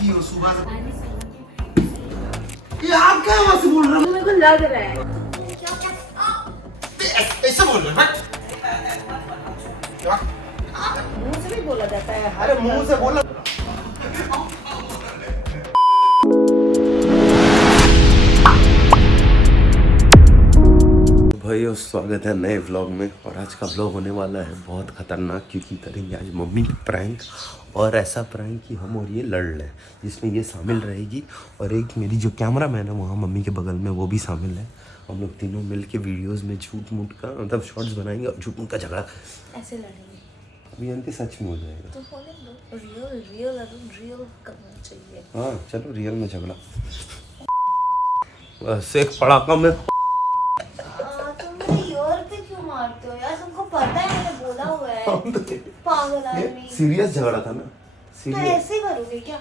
लड़की हो सुबह से। ये आप क्या वहां से बोल रहे हो? मेरे को लग रहा है ऐसे बोल रहे हो? मुंह से भी बोला जाता है। अरे मुंह से बोला। भाई और स्वागत है नए व्लॉग में। और आज का व्लॉग होने वाला है बहुत खतरनाक, क्योंकि करेंगे आज मम्मी की प्रैंक। और ऐसा प्रैंक कि हम और ये लड़ लें, जिसमें ये शामिल रहेगी और एक मेरी जो कैमरा मैन है वहाँ मम्मी के बगल में वो भी शामिल है। हम लोग तीनों मिल के वीडियोज़ में झूठ मूठ का मतलब शॉर्ट्स बनाएंगे और झूठ मूठ का झगड़ा ऐसे लड़ेंगे अभी अंत सच में हो जाएगा। तो बोले दो रियल करना चाहिए। हाँ चलो रियल में झगड़ा। बस एक पड़ाका में तुम मेरे ईयर पे क्यों मारते हो यार? तुमको पता है मैंने बोला हुआ है। पागल आदमी। सीरियस झगड़ा था ना। तो सीरियस ऐसे करोगे क्या?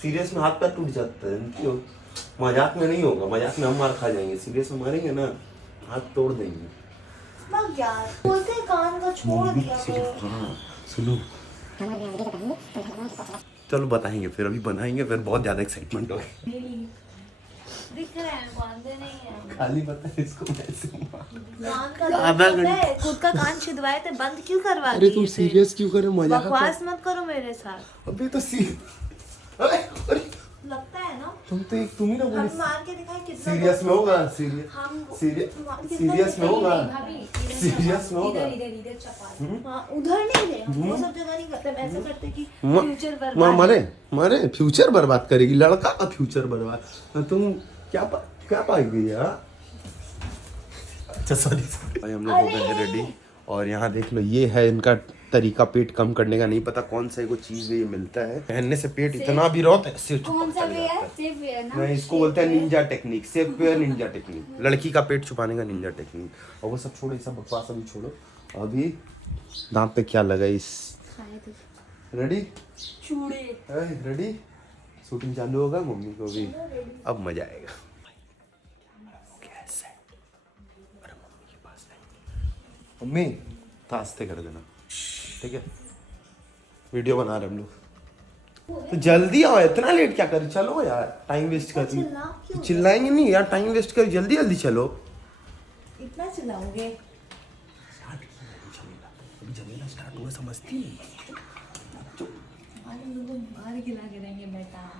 सीरियस में हाथ पैर टूट जाता है। क्यों? मजाक में नहीं होगा, मजाक में हम मार खा जाएंगे, सीरियस में मारेंगे ना हाथ तोड़ देंगे। मग यार बोलते कान का छोड़ दिया करो। हाँ सुनो, चलो बताएंगे फिर, अभी बनाएंगे फिर बहुत ज्यादा एक्साइटमेंट होगी। दिख रहा है बांधे नहीं है। खाली पता है इसको कैसे कान का आधा घंटा खुद का कान छिदवाए थे, बंद क्यों करवा अरे दिए तुम थे? सीरियस क्यों करे? मजाक बकवास मत करो मेरे साथ। अभी तो अरे लगता है ना तुम ही ना हम बोली मार के दिखाए कितना सीरियस में होगा। हम सीरियस में होगा। सीरियस में होगा। इधर चपा। हाँ उधर नहीं दे, हम वो सब जगह नहीं करते। हम ऐसे करते कि फ्यूचर बर्बाद। मारे फ्यूचर बर्बाद करेगी, लड़का का फ्यूचर बर्बाद। तुम क्या पाएगी यार? अच्छा सॉरी भाई, हम लोग हो गए हैं रेडी। और यहाँ देख लो, ये है इनका तरीका पेट कम करने का। नहीं पता कौन सा कोई चीज है ये मिलता है, पहनने से पेट इतना भी रोता है सिर कौन सा वे है? सेफ वे है ना? नहीं, इसको बोलते हैं ninja technique. Safe where ninja technique, लड़की का पेट छुपाने का निंजा टेक्निक। और वो सब छोड़ो, ये सब बकवास अभी छोड़ो। अभी दांत पे क्या लगा इस? रेडी चूड़े। रेडी, शूटिंग चालू होगा। मम्मी को भी अब मजा आएगा। मम्मी आस्ते कर देना, ठीक है? वीडियो बना रहे हम लोग, तो जल्दी आओ। इतना लेट क्या कर? चलो यार, टाइम वेस्ट कर रही। चिल्लाएंगे नहीं यार, टाइम वेस्ट कर, जल्दी जल्दी चलो। इतना चिल्लाओगे? अभी झमेला स्टार्ट हुआ, समझती नहीं। आज लोगों मार खिला के रहेंगे बेटा।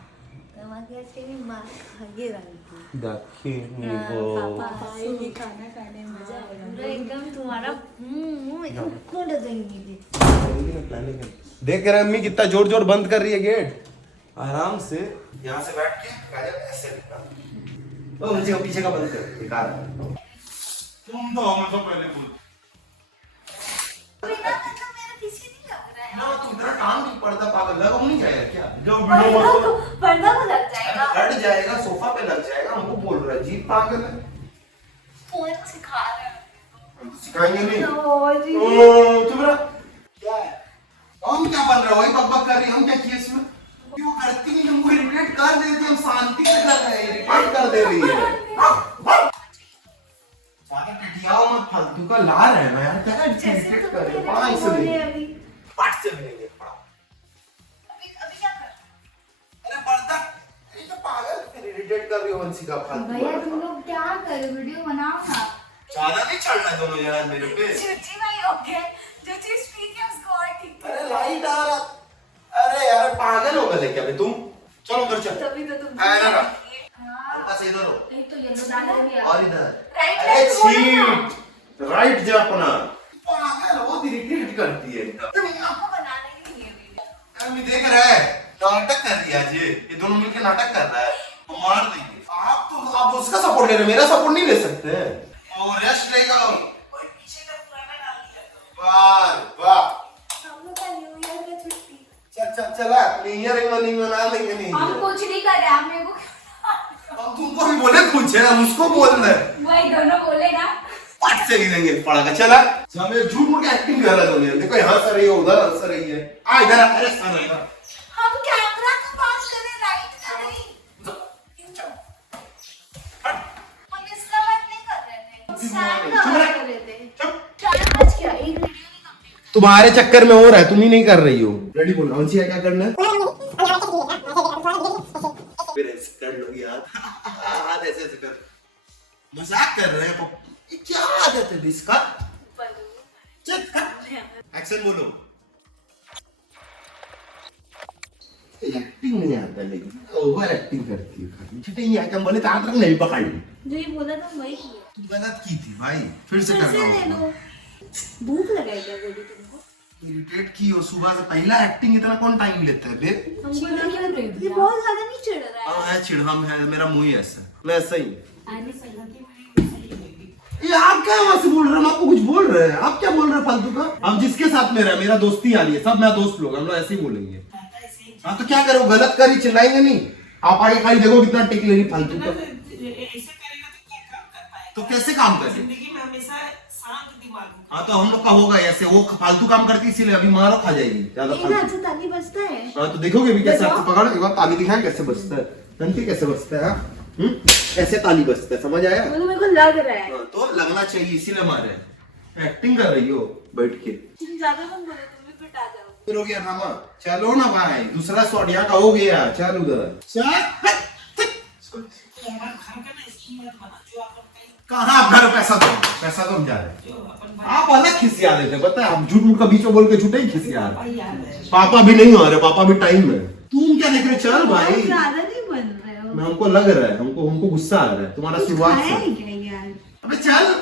तुम्हारे आज के भी मार खागे रहेंगे। देखिए पापा आएंगे खाना खाने, मजा आएगा पूरा एकदम। तुम्हारा एकदम खोल देंगे। देख रहे हैं अम्मी कितना जोर जोर बंद कर रही है गेट। आराम से यहाँ से बैठ के काजल ऐसे ओ मुझे पीछे का बंद कर बेकार है। तुम तो हमेशा पहले बोल बिना मतलब मेरा पीछे नहीं लग रहा है ना, तुम इतना काम नहीं पड़ता पागल, लगा नहीं जाएगा क्या? जो पर्दा को लग जाएगा, लड़ जाएगा, सोफा पे लग जाएगा। हमको बोल रहा है जी पागल है। फोन सिखा रहे हैं। सिखाएंगे नहीं। चुप रह। क्या है? हम क्या बन रहे हो? वही बकबक कर रही है। हम क्या किए इसमें? क्यों करती नहीं? हमको इरिटेट कर देती, हम शांति से कर रहे हैं, इरिटेट कर दे रही है। ज्यादा टिटियाओ मत, फालतू का ला रहे हैं ना यार। क्या इरिटेट कर रहे हो? पढ़ा इसे नहीं, पाठ से भी नहीं पढ़ा। अभी क्या कर? अरे पर्दा, ये तो पागल फिर इरिटेट कर रही हो वंशिका फालतू। भैया तुम लोग क्या करो, वीडियो बनाओ ना। ज्यादा नहीं चढ़ना है दोनों यार मेरे पे। झूठी नहीं हो गए, जो चीज ठीक है उसको और ठीक है। अरे लाइट आ रहा। अरे यार पागल हो गए क्या बे तुम? चलो उधर चल। तभी तो तुम इधर आ। हाँ बस इधर हो। एक तो येलो डाल दिया और इधर। राइट अरे छीट, राइट जा अपना। पागल हो, इरिटेट करती है एकदम। आपको बनाने के लिए वीडियो। मैं देख रहा है, नाटक कर रही है आज ये दोनों मिलकर नाटक कर रहा है। तो मार देंगे। आप उसका सपोर्ट ले रहे हो, मेरा सपोर्ट नहीं ले सकते। और रेस्ट लेगा। कोई पीछे का पुराना डाल दिया तो। वाह वाह। हम लोग का न्यू ईयर का छुट्टी। चला ईयर नहीं मना लेंगे नहीं। हम कुछ नहीं कर रहे, आप मेरे को हम तुमको भी बोले कुछ है, हम उसको बोल रहे हैं। वही दोनों बोले ना। पाठ से गिरेंगे पड़ा का। चला हमें झूठ मूठ के एक्टिंग कर रहा है। देखो यहाँ से रही है, उधर से रही है। आ इधर आ। अरे सन है हम कैमरा का पास करें, राइट का नहीं। हम इसका बात नहीं कर रहे थे, स्टैंड का बात कर रहे थे। टाइम आज क्या? एक वीडियो नहीं कंप्लीट तुम्हारे चक्कर में हो रहा है, तुम ही नहीं कर रही हो। रेडी बोलो, कौन सी है, क्या करना है? फिर ऐसे कर लो यार, हाथ ऐसे ऐसे कर, मजाक कर रहे हैं। ये क्या आदत है इसका? एक्शन बोलो। एक्टिंग नहीं आता, लेकिन ओवर एक्टिंग करती है। चिटिंग है, हम बोले तो आप नहीं पकड़ ली। जो ये बोला था वही किया। तुम गलत की थी भाई, फिर से फिर से ले करना लो। भूख लगाई क्या गोली तुमको? इरिटेट की हो सुबह से। पहला एक्टिंग इतना कौन टाइम लेता है बे? हमको लगा ये बहुत ज्यादा नहीं चिढ़ रहा है। हाँ है, चिढ़म है, मेरा मुंह ही ऐसा, मैं ऐसा ही। आने संगति ये आप क्या वहां से बोल रहे हैं? हम आपको कुछ बोल रहे हैं, आप क्या बोल रहे हैं फालतू का? हम जिसके साथ में रहे, मेरा दोस्ती आ रही है, सब मेरा दोस्त लोग, हम लोग ऐसे ही बोलेंगे। हाँ तो क्या करो, गलत करी चिल्लाएंगे नहीं। आप आगे खाली देखो कितना टिक ले रही फालतू का। तो कैसे काम करे? जिंदगी में हमेशा शांत दिमाग हो। हाँ तो हम लोग का होगा ऐसे, वो फालतू काम करती इसीलिए अभी मारो खा जाएगी ज्यादा एक फालतू। हाथ से ताली बजता है। हाँ तो देखोगे भी कैसे, आपसे पकड़ो एक बार, ताली दिखाएं कैसे बजता है, जानती कैसे बजता है? ऐसे ताली बजता है, समझ आया? वो तो मेरे को लग रहा है। हाँ, तो लगना चाहिए, इसीलिए मारे। एक्टिंग कर रही हो बैठ के। तुम ज्यादा मत बोलो, तुम भी पिटा जाओ। फिर हो गया ड्रामा, चलो ना भाई, दूसरा शॉट यहाँ का हो गया, चल उधर चल। हमारा घर का ना स्कीम मत बना, जो आप कहीं कहाँ आप घर पैसा दो, पैसा तो हम जा रहे हैं। जो अपन आप अलग खिसिया देते, पता है, आप झूठ मूठ का बीच में बोल के झूठे ही खिसिया रहे। भाई याद है। पापा भी नहीं आ रहे, पापा भी टाइम में। तुम क्या देख रहे हो? चल भाई, बहुत ज्यादा नहीं बन रहे हो। मैं हमको लग रहा है, हमको गुस्सा आ रहा है तुम्हारा शुरुआत खाया से। है क्या यार? अबे चल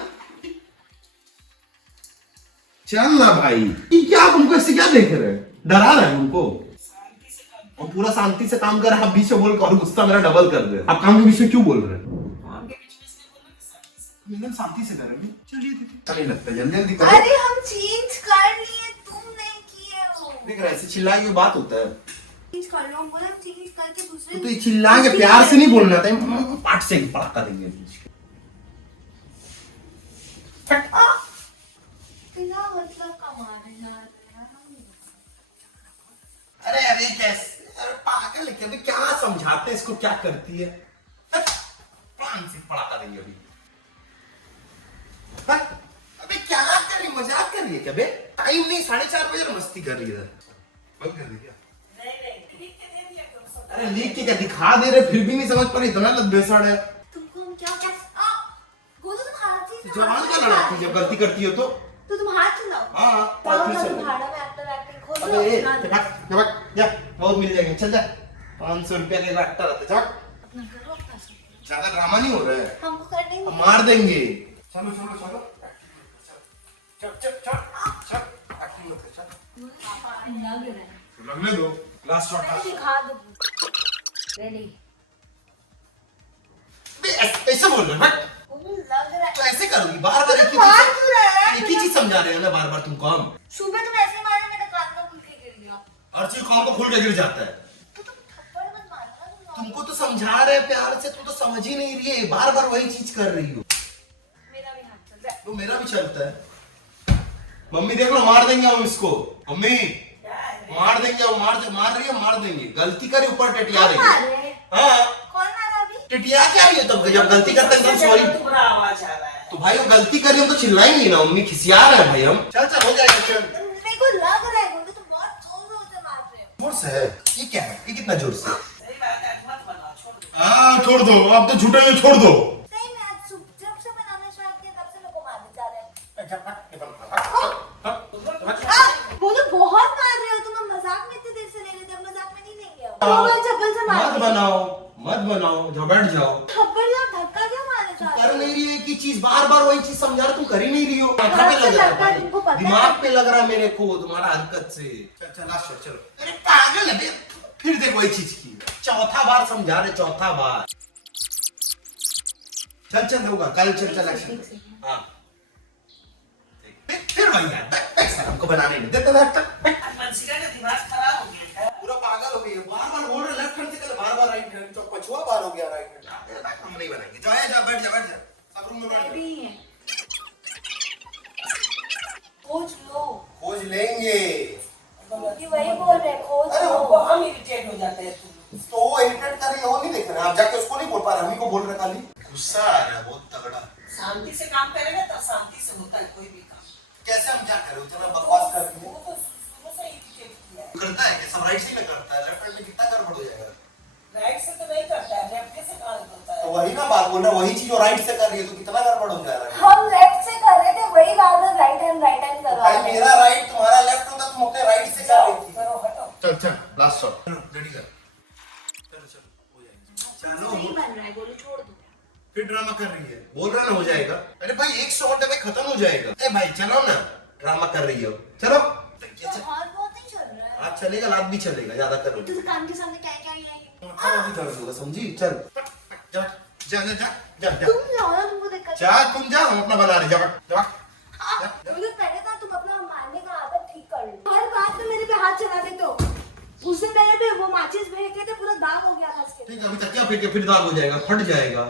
चल ना भाई, ये क्या आप हमको ऐसे क्या देख रहे हैं? डरा रहे हैं हमको। शांति से काम। और पूरा शांति से काम कर रहे हैं, आप बीच में बोल के और गुस्सा मेरा डबल कर दे। आप काम के बीच में क्यों बोल रहे हैं? काम के बीच में इसलिए बोलना कि शांति से। एकदम शांति से करेंगे, चलिए दीदी। नहीं लगता, जल्दी जल्दी करो। अरे हम चेंज कर लिए, तुम नहीं किए हो। देख रहे ऐसे चिल्लाए हुए बात होता है। चेंज कर लो, हम बोले हम चेंज करके दूसरे। तो ये चिल्ला के प्यार से नहीं बोलना था, पाट से पड़का देंगे बीच के। बिना मतलब का मारे यार। अरे अरे कैसे, अरे पागल है क्या? अभी क्या समझाते हैं इसको, क्या करती है? पान से पड़का देंगे अभी। अबे क्या कर रही, मजाक कर रही है क्या बे? टाइम नहीं, 4:30 बजे मस्ती कर रही है। बंद कर दी क्या? नहीं लिख के दे दिया करो सब। अरे लिख के क्या दिखा दे रहे, फिर भी नहीं समझ पा रही, इतना बेसड़ है। तुमको हम क्या कर बोलो, तुम हाथ ही जवान क्या लड़ाती जब गलती करती हो तो तुम हाथ चलाओ। हाँ तो फिर चल। भाड़ा में एक्टर एक्टिंग खोल लो। अबे अपना जबक जा, बहुत मिल जाएंगे, चल जा। 500 रुपया के एक्टर रहते, जा। करो अपना सब। ज्यादा ड्रामा नहीं हो रहा है, हमको कर देंगे। अब मार देंगे। चलो चलो चलो, चल चल चल चल, एक्टिंग मत कर, चल। लग रहा है। लगने दो, लास्ट शॉट। मैंने दिखा दो। रेडी। ऐसे बोल रहे हैं, लग रहा है। तो ऐसे करोगी बार बार? एक ही मार चीज, क्यों रहा है? एक ही चीज समझा रहे हैं ना बार बार तुमको हम। सुबह तुम ऐसे मारे, मेरे कान में खुल के गिर गया। हर चीज काम को खुल के गिर जाता है। तो तुम थप्पड़ मत मारना तुम। तुमको तो समझा रहे हैं प्यार से, तुम तो समझ ही नहीं रही है, बार बार वही चीज कर रही हो। मेरा भी हाथ चल रहा है। तो मेरा भी चलता है। मम्मी देख लो, मार देंगे हम इसको। मम्मी मार देंगे, हम मार रही है, मार देंगे। गलती करे ऊपर टिटिया कौन रही मार है। रहे हैं? हाँ कौन मारा अभी? टिटिया क्या रही है तब, जब गलती करते हैं तो सॉरी। तुम्हारा आवाज आ रहा है। तो भाई वो गलती करी हम तो चिल्लाएंगे ना, मम्मी खिसिया रहे हैं भाई हम। चल चल हो जाएगा, चल। मेरे को लग रहा है बोलते तुम बहुत जोर से मार रहे हो। जोर से है ये? क्या है ये, कितना जोर से? सही बात है, मत बनाओ, छोड़ दो। हाँ छोड़ दो, अब तो झूठे में छोड़ दो। नहीं, मैं आज जब से बनाना स्टार्ट किया तब से मेरे को मारने जा रहे हैं। बोलो बहुत मार रहे हो तुम। हम मजाक में इतनी देर से ले रहे थे, अब मजाक में नहीं लेंगे अब। तो मैं चप्पल से मार मत बनाओ, मत बनाओ, जा बैठ जाओ। थप्पड़ या धक्का क्यों मारने चाह कर रहे नहीं रही है कि चीज, बार बार वही चीज समझा रहा, तुम कर ही नहीं रही हो। माथा पे लग रहा है भाई, तुमको पता है। दिमाग पे लग रहा है मेरे को तुम्हारा हरकत से। चल चल लास्ट शॉट, चलो। अरे पागल है बे, फिर देख वही चीज की, चौथा बार समझा रहे, चौथा बार। चल चल होगा कल, चल चल एक्शन। हाँ फिर वही यार, हमको बनाने नहीं देते। आज मनसिका का दिमाग खराब हो गया है। पूरा पागल हो गई है, बार बार बोल रहे लेफ्ट हैंड से कर, बार बार राइट हैंड, तो पछुआ बार हो गया राइट हैंड। हम नहीं बनाएंगे, जाए जा, बैठ जा, बैठ जा, सब रूम में बैठ जा। नहीं है। खोज लो। खोज लेंगे। क्योंकि वही बोल रहे हैं, खोज अरे लो। वो हम इरिटेट हो जाते हैं तुम। तो वो इरिटेट कर रही है, वो नहीं देख रहे, आप जाके उसको नहीं बोल पा रहे, हम ही को बोल रहे खाली। गुस्सा आ रहा है बहुत तगड़ा। शांति से काम करेगा तब शांति से होता है कोई भी काम। कैसे हम क्या करें, उतना बकवास कर रही है। राइट से में करता है, लेफ्ट हैंड में कितना गड़बड़ हो जाएगा। राइट से तो नहीं करता है, लेफ्ट से काम होता है। तो वही ना बात बोल रहा, वही चीज वो राइट से कर रही है तो कितना गड़बड़ हो जाएगा। हम लेफ्ट से कर रहे थे, वही बात है राइट हैंड करवा भाई रहे हैं। मेरा राइट तुम्हारा लेफ्ट होता, तुम अपने राइट से कर रही थी। करो हटो। चल चल लास्ट शॉट रेडी कर। चलो चलो हो जाएगा। चलो नहीं बन रहा है, बोलो छोड़ दो। फिर ड्रामा कर रही है, बोल रहा ना हो जाएगा। अरे भाई एक शॉट है भाई, खत्म हो जाएगा। ए भाई चलो ना, ड्रामा कर रही हो, चलो। तो हाथ बहुत नहीं चल रहा है। हाथ चलेगा, लात भी चलेगा, ज्यादा करो। तुझे कान के सामने क्या क्या लाएंगे? भी दर्द होगा, समझी। चल जा जा जा जा जा तुम जाओ ना, तुमको दिक्कत जा, तुम जा, हम अपना बना रहे। जा जा मुझे पहले था तुम अपना मारने का आदत ठीक कर लो। हर बात में मेरे पे हाथ चला देते हो। उस दिन मेरे पे वो माचिस फेंके थे, पूरा दाग हो गया था उसके। ठीक है, अभी तक क्या फिर दाग हो जाएगा, फट जाएगा।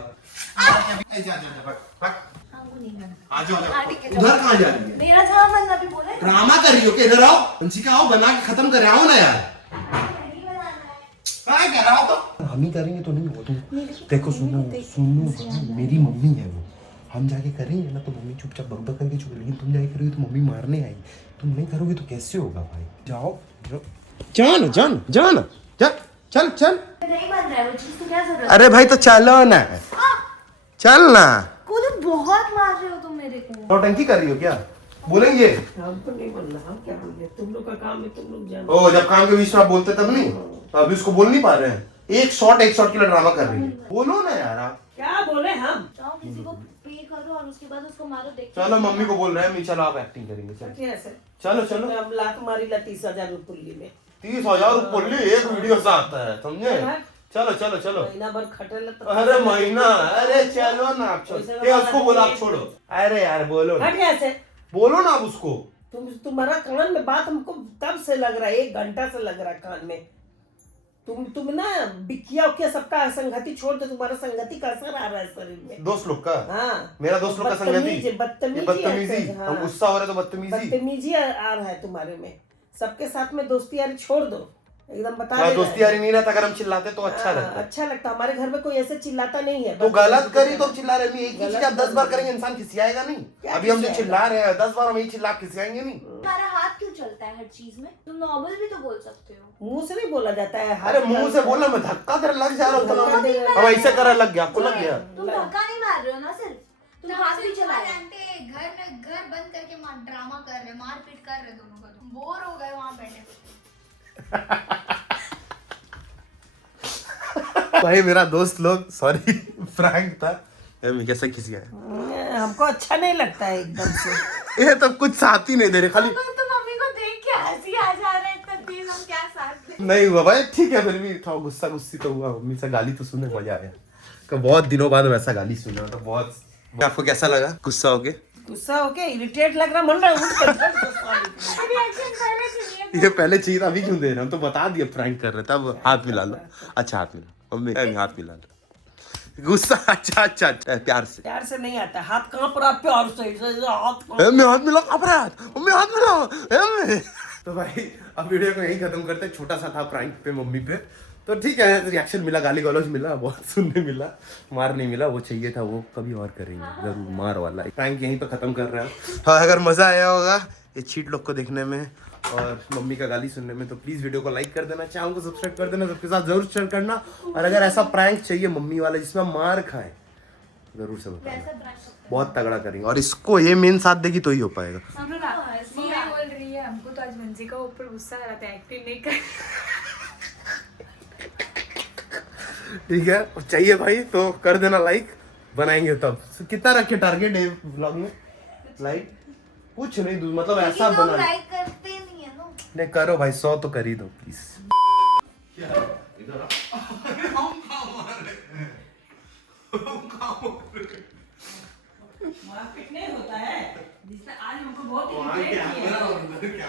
जा जा जा भाग हमको नहीं करना। आ जाओ हाँ, ठीक है, उधर कहाँ जा रही है? मेरा जहाँ मन अभी बोले ड्रामा कर रही हो कि इधर आओ, अंशिका आओ, बना के खत्म कर आओ ना यार। नहीं बनाना है। काय कह रहा हो तो हम ही करेंगे तो नहीं हो तुम। देखो सुनो सुनो, मेरी मम्मी है वो, हम जाके करेंगे ना तो मम्मी चुपचाप बकबक करके चुप, लेकिन तुम जाके करोगे तो मम्मी मारने आएगी। तुम नहीं करोगे तो कैसे होगा भाई। जाओ जान जान जान जा, चल चल। नहीं बन रहा है वो चीज, तो क्या जरूरत अरे भाई तो चलो ना, चल ना। को तो बहुत मार रहे हो तुम मेरे को। नौटंकी कर रही हो क्या? बोलेंगे हमको नहीं बोलना, हम क्या बोलेंगे? तुम लोग का काम है, तुम लोग जानो। ओ, जब काम के बीच में आप बोलते तब नहीं, तो अभी उसको बोल नहीं पा रहे हैं। एक शॉट के लिए ड्रामा कर रही है, बोलो ना यार आप। क्या बोले हम? जाओ किसी को पे करो और उसके बाद उसको मारो, देखो। चलो मम्मी को बोल रहे हैं, चलो आप एक्टिंग करेंगे। चलो कैसे? चलो चलो। हम लात मारी ला 30,000 रुपये में। 30,000 रुपये एक वीडियो से आता है, समझे। चलो चलो चलो। महीना भर खटल तो अरे महीना, अरे चलो ना आप, छोड़ो। ये उसको बोला आप छोड़ो। अरे यार बोलो ना, हट कैसे? बोलो ना आप उसको। तुम्हारा कान में बात हमको तब से लग रहा है, 1 घंटा से लग रहा है कान में। तुम ना बिकिया उकिया सबका संगति छोड़ दो, तुम्हारा संगति का असर आ रहा है शरीर में। दोस्त लोग का? हाँ, मेरा दोस्त लोग का संगति, बदतमीजी। हाँ, हम गुस्सा हो रहे तो बदतमीजी आ रहा है तुम्हारे में। सबके साथ में दोस्ती यारी छोड़ दो, एकदम बता हाँ, दे रहा दोस्ती यारी नहीं रहता, अगर हम चिल्लाते तो अच्छा हाँ, रहता। अच्छा लगता। हमारे घर में कोई ऐसे चिल्लाता नहीं है। तो गलत करी तो चिल्ला रहे नहीं, एक ही चीज आप 10 बार करेंगे इंसान खिसियाएगा नहीं। क्या अभी हम जो खिसियाएगा? चिल्ला रहे हैं 10 बार हम यही चिल्ला खिसियाएंगे नहीं। तुम्हारा हाथ क्यों चलता है हर चीज में? तुम नॉर्मल भी तो बोल सकते हो। मुंह से नहीं बोला जाता है। अरे मुंह से बोलना, मैं धक्का कर लग जा रहा हूँ, हम ऐसे कर लग गया, आपको लग गया। तुम धक्का नहीं मार रहे हो ना, सिर्फ तुम हाथ भी चला रहे हो। आंटी घर में घर बंद करके ड्रामा कर रहे, मारपीट कर रहे दोनों का। तुम बोर हो गए वहां बैठे। भाई मेरा दोस्त लोग, सॉरी फ्रैंक था। मैं कैसे खिसिया हमको अच्छा नहीं लगता है एकदम से। ये तब कुछ साथ ही नहीं दे रहे, खाली तो मम्मी को देख के हंसी आ जा रहा है, इतना तेज हम क्या साथ में। नहीं हुआ भाई, ठीक है। फिर भी थोड़ा गुस्सा गुस्सी तो हुआ, मम्मी से गाली तो सुनने मजा आया। तो बहुत दिनों बाद वैसा गाली सुना, तो बहुत। आपको कैसा लगा गुस्सा होके? गुस्सा होके इरिटेट लग रहा, मन रहा रिएक्शन पहले सुनिए। ये पहले चाहिए था, अभी क्यों दे रहे हैं? हम तो बता दिए प्रैंक कर रहे थे। अब हाथ मिला लो। अच्छा हाथ मिला मम्मी, हाथ मिला लो। गुस्सा अच्छा अच्छा अच्छा, प्यार से। प्यार से नहीं आता, हाथ कांप रहा, प्यार से हाथ मैं हाथ मिला, कहाँ पर हाथ? मम्मी हाथ मिला। तो भाई अब वीडियो को यही खत्म करते हैं। छोटा सा था प्रैंक पे मम्मी पे, तो ठीक है। रिएक्शन मिला, गाली गलौज मिला, बहुत सुनने मिला, मार नहीं मिला। वो चाहिए था, वो कभी और करेंगे जरूर, मार वाला। प्रैंक यहीं पे खत्म कर रहे हैं। हाँ, अगर मजा आया होगा ये चीट लोग को देखने में और मम्मी का गाली सुनने में, तो प्लीज वीडियो को लाइक कर देना, चैनल को सब्सक्राइब कर देना, सबके साथ जरूर शेयर करना। और अगर ऐसा प्रैंक चाहिए मम्मी वाला जिसमें मार खाए, जरूर से बताना, बहुत तगड़ा करेंगे। और इसको ये मेन साथ देगी तो ही हो पाएगा। बोल रही है हमको तो आज मंजी का ऊपर गुस्सा आ रहा था, एक्टिंग नहीं कर। ठीक है, चाहिए भाई तो कर देना लाइक, बनाएंगे तब। कितना रखे टारगेट है व्लॉग में? लाइक कुछ नहीं, मतलब ऐसा लेकिन लोग बना लाइक करते नहीं है ना। नहीं करो भाई, 100 तो कर ही दो प्लीज। मारपीट नहीं होता है। जिसने आज हमको बहुत इरिटेट किया।